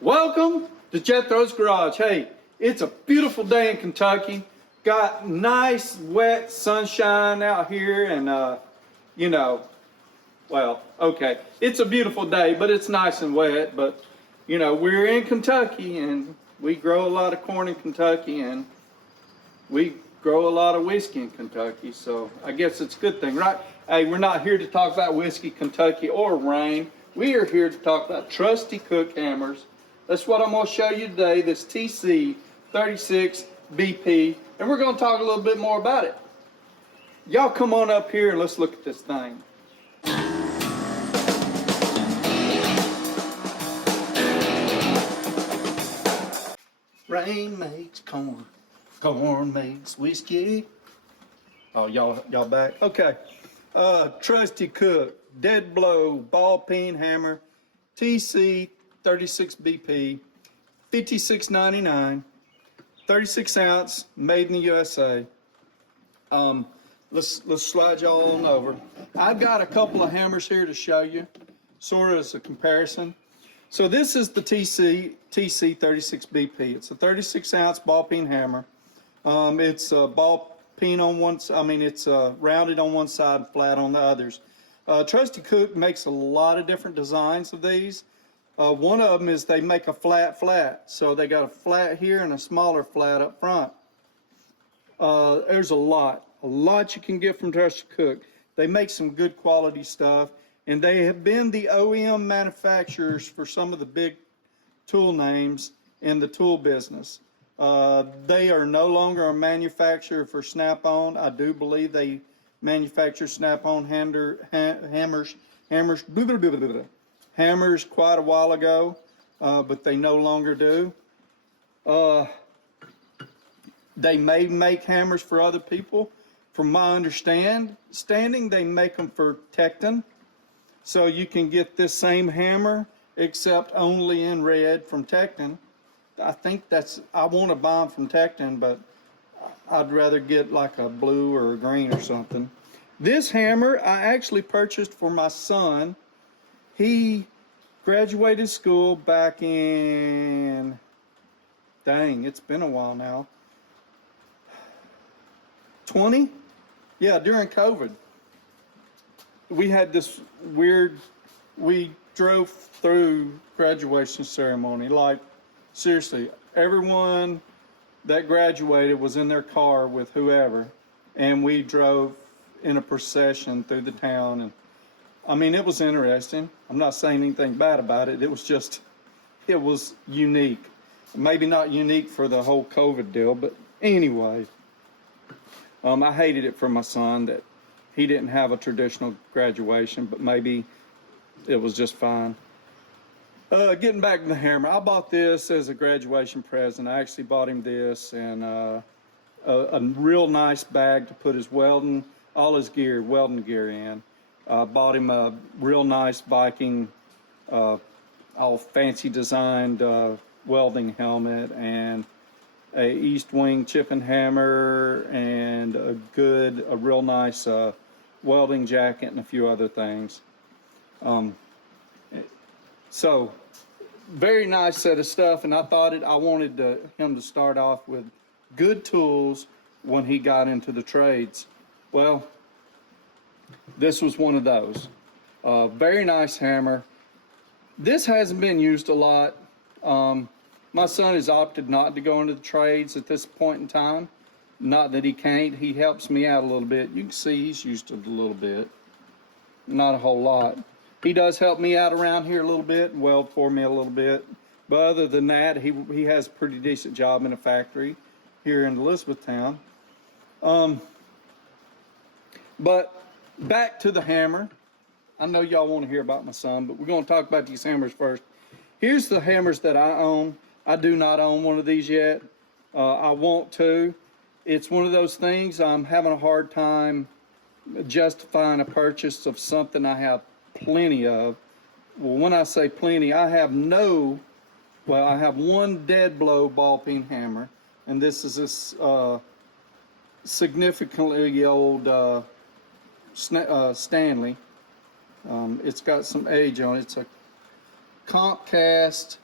Welcome to Jethro's Garage. Hey, it's a beautiful day in Kentucky. Got nice wet sunshine out here and okay, it's a beautiful day, but it's nice and wet. But we're in Kentucky and we grow a lot of corn in Kentucky and we grow a lot of whiskey in Kentucky, so I guess it's a good thing, right? Hey, we're not here to talk about whiskey, Kentucky, or rain. We are here to talk about Trusty Cook hammers. That's what I'm going to show you today, this TC 36 BP, and we're going to talk a little bit more about it. Y'all come on up here and let's look at this thing. Rain makes corn, corn makes whiskey. Oh, y'all back? Okay. Trusty Cook Dead Blow Ball Peen Hammer, TC 36 BP, $56.99, 36 ounce, made in the USA. Let's slide y'all on over. I've got a couple of hammers here to show you, sort of as a comparison. So this is the TC 36 BP. It's a 36 ounce ball peen hammer. It's ball peen on one side. It's rounded on one side, flat on the others. Trusty Cook makes a lot of different designs of these. One of them is they make a flat. So they got a flat here and a smaller flat up front. There's a lot you can get from Trusty Cook. They make some good quality stuff, and they have been the OEM manufacturers for some of the big tool names in the tool business. They are no longer a manufacturer for Snap-on. I do believe they manufacture Snap-on hammers quite a while ago, but they no longer do. They may make hammers for other people. From my understanding, they make them for Tecton. So you can get this same hammer, except only in red from Tecton. I want to buy them from Tecton, but I'd rather get like a blue or a green or something. This hammer I actually purchased for my son. He graduated school back in, dang, it's been a while now. 20? Yeah, during COVID. We had this we drove through graduation ceremony. Like, seriously, everyone that graduated was in their car with whoever, and we drove in a procession through the town. And it was interesting. I'm not saying anything bad about it. It was unique. Maybe not unique for the whole COVID deal, but anyway. I hated it for my son that he didn't have a traditional graduation, but maybe it was just fine. Getting back to the hammer, I bought this as a graduation present. I actually bought him this and a real nice bag to put his welding gear in. Bought him a real nice Viking, all fancy designed welding helmet and a east wing chipping hammer and a real nice welding jacket and a few other things. So very nice set of stuff, and I wanted him to start off with good tools when he got into the trades. Well, this was one of those. Very nice hammer. This hasn't been used a lot. My son has opted not to go into the trades at this point in time. Not that he can't. He helps me out a little bit. You can see he's used it a little bit. Not a whole lot. He does help me out around here a little bit and weld for me a little bit. But other than that, he has a pretty decent job in a factory here in Elizabethtown. But back to the hammer. I know y'all want to hear about my son, but we're going to talk about these hammers first. Here's the hammers that I own. I do not own one of these yet. I want to. It's one of those things I'm having a hard time justifying a purchase of something I have plenty of. Well, when I say plenty, I have one Dead Blow ball peen hammer, and this is this significantly old Stanley. It's got some age on it. It's a Comcast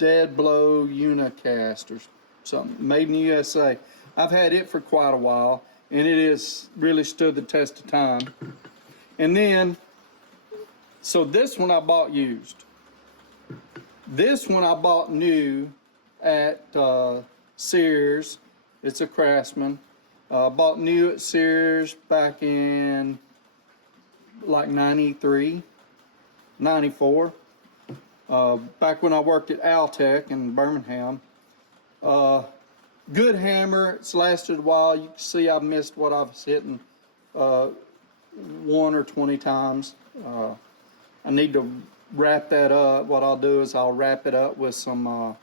Dead Blow Unicast or something, made in the USA. I've had it for quite a while, and it has really stood the test of time. And then, so this one I bought used. This one I bought new at Sears. It's a Craftsman. Bought new at Sears back in like 93, 94. Back when I worked at Altec in Birmingham. Good hammer. It's lasted a while. You can see I've missed what I was hitting 1 or 20 times. I need to wrap that up. What I'll do is I'll wrap it up with some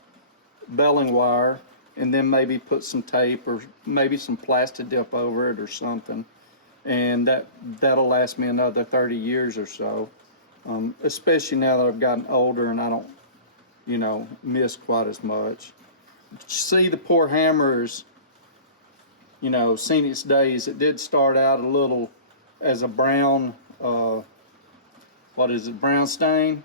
belling wire, and then maybe put some tape or maybe some plastic dip over it or something, and that'll last me another 30 years or so. Especially now that I've gotten older and I don't, miss quite as much. See, the poor hammers, seen its days. It did start out a little as a brown, brown stain,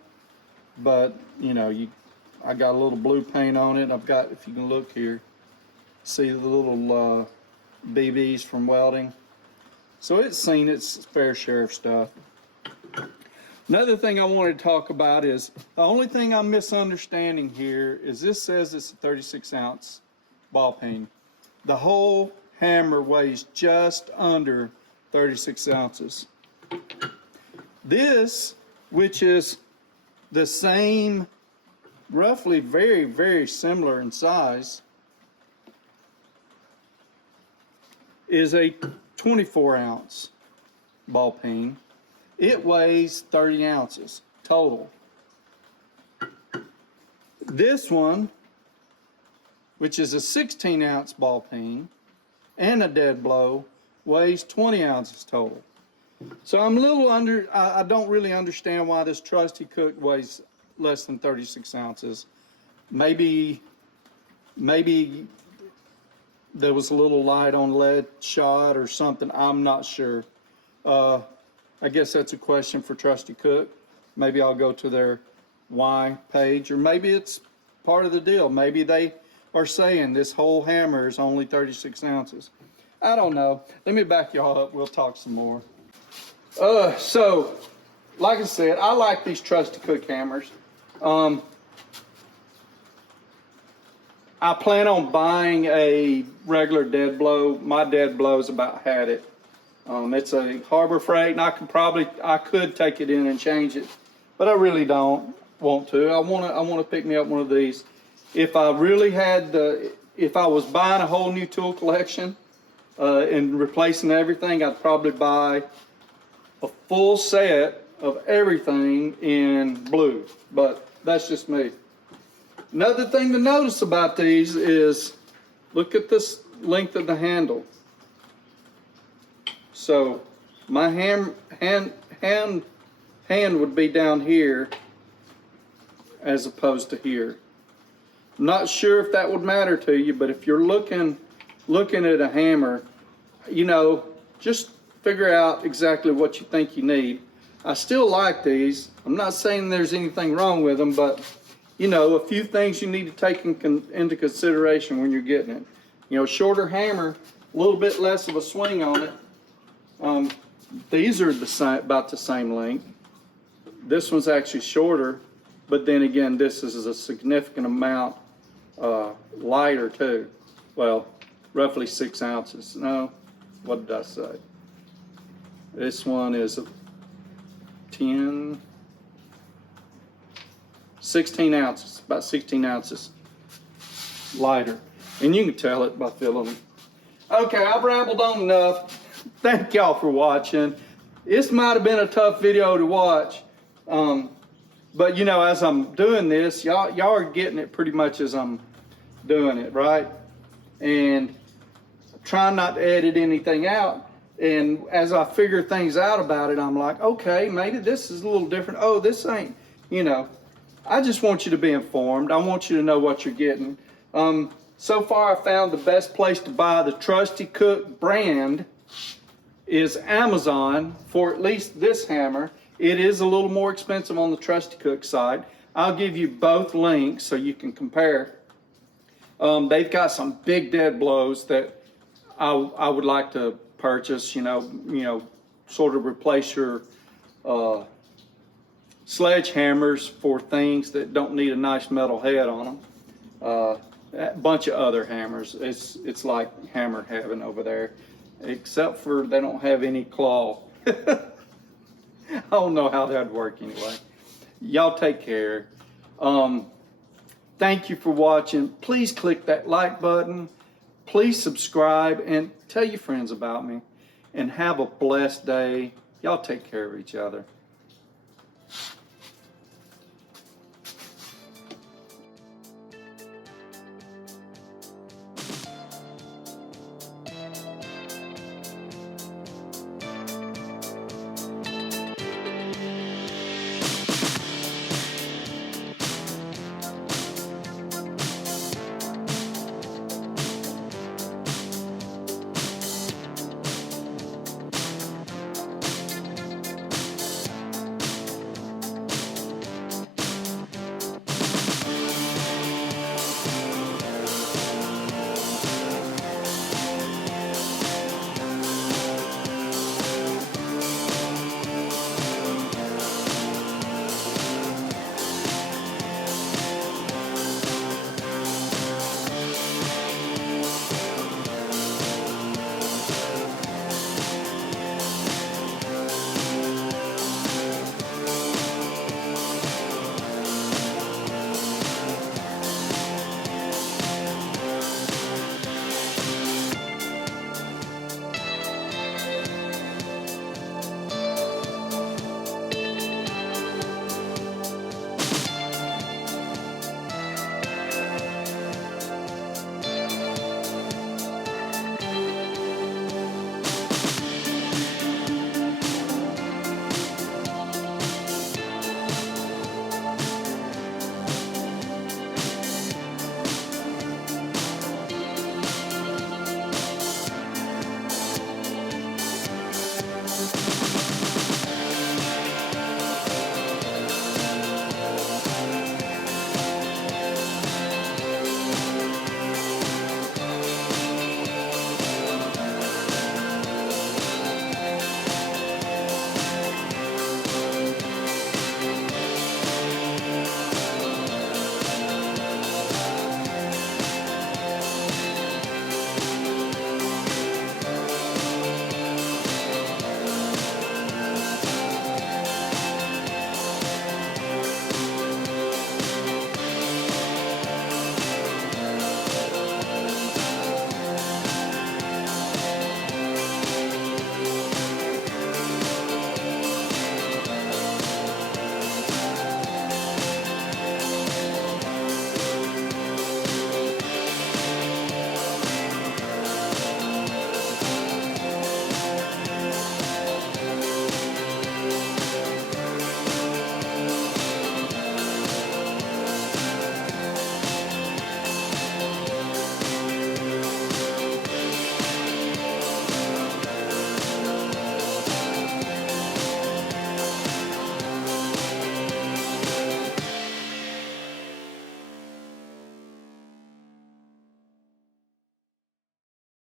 but I got a little blue paint on it. I've got, if you can look here, see the little BBs from welding. So it's seen its fair share of stuff. Another thing I wanted to talk about is, the only thing I'm misunderstanding here is this says it's a 36 ounce ball peen. The whole hammer weighs just under 36 ounces. This, which is the same, roughly very, very similar in size, is a 24 ounce ball peen. It weighs 30 ounces total. This one, which is a 16 ounce ball peen and a dead blow, weighs 20 ounces total. So I'm a little I don't really understand why this Trusty Cook weighs less than 36 ounces. Maybe there was a little light on lead shot or something. I'm not sure. I guess that's a question for Trusty Cook. Maybe I'll go to their why page, or maybe it's part of the deal. Maybe they are saying this whole hammer is only 36 ounces. I don't know. Let me back y'all up. We'll talk some more. So, like I said, I like these Trusty Cook hammers. I plan on buying a regular dead blow. My dead blow's about had it. It's a Harbor Freight, and I could take it in and change it, but I really don't want to. I want to pick me up one of these. If I really had if I was buying a whole new tool collection and replacing everything, I'd probably buy a full set of everything in blue. But that's just me. Another thing to notice about these is, look at this length of the handle. So my hand would be down here as opposed to here. I'm not sure if that would matter to you, but if you're looking at a hammer, just figure out exactly what you think you need. I still like these. I'm not saying there's anything wrong with them, but a few things you need to take into consideration when you're getting it. Shorter hammer, a little bit less of a swing on it. These are about the same length. This one's actually shorter, but then again, this is a significant amount lighter too. Well, roughly 6 ounces. No, what did I say? This one is 16 ounces, about 16 ounces lighter. And you can tell it by feeling it. Okay, I've rambled on enough. Thank y'all for watching. This might have been a tough video to watch, but as I'm doing this, y'all are getting it pretty much as I'm doing it, right? And trying not to edit anything out. And as I figure things out about it, I'm like, okay, maybe this is a little different. Oh, this ain't, I just want you to be informed. I want you to know what you're getting. So far, I found the best place to buy the Trusty Cook brand is Amazon for at least this hammer. It is a little more expensive on the Trusty Cook side. I'll give you both links so you can compare. They've got some big dead blows that I would like to purchase. You know, sort of replace your sledgehammers for things that don't need a nice metal head on them. A bunch of other hammers. It's like hammer heaven over there, except for they don't have any claw. I don't know how that'd work anyway. Y'all take care. Thank you for watching. Please click that like button. Please subscribe and tell your friends about me. And have a blessed day. Y'all take care of each other.